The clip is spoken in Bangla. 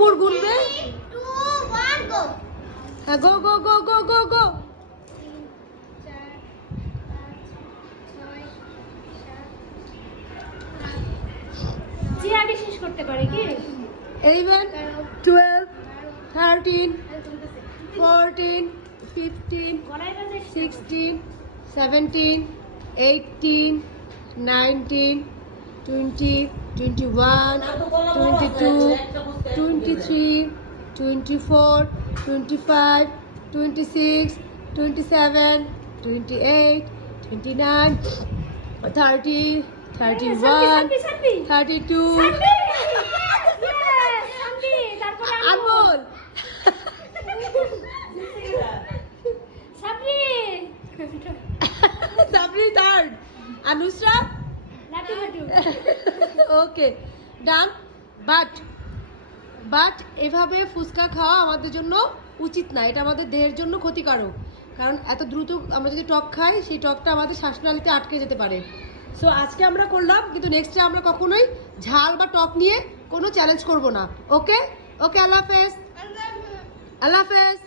নুপুর গুনবে। হ্যাঁ, গো গো গো গো গো গো। যে আগে শেষ করতে পারে কি 11 12 13 14 15 16 17 18 19 20 21 22 23 24 25 26 27 28 29 30 31 32 আনমোল সাবরি থার্ড অনুসরা ওকে ডান। বাট এভাবে ফুচকা খাওয়া আমাদের জন্য উচিত না, এটা আমাদের দেহের জন্য ক্ষতিকারক, কারণ এত দ্রুত আমরা যদি টক খাই সেই টকটা আমাদের শ্বাসনালীতে আটকে যেতে পারে। সো আজকে আমরা করলাম, কিন্তু নেক্সটে আমরা কখনোই ঝাল বা টক নিয়ে কোনো চ্যালেঞ্জ করব না। ওকে ওকে, আল্লাহ হাফেজ। আল্লাহ হাফেজ।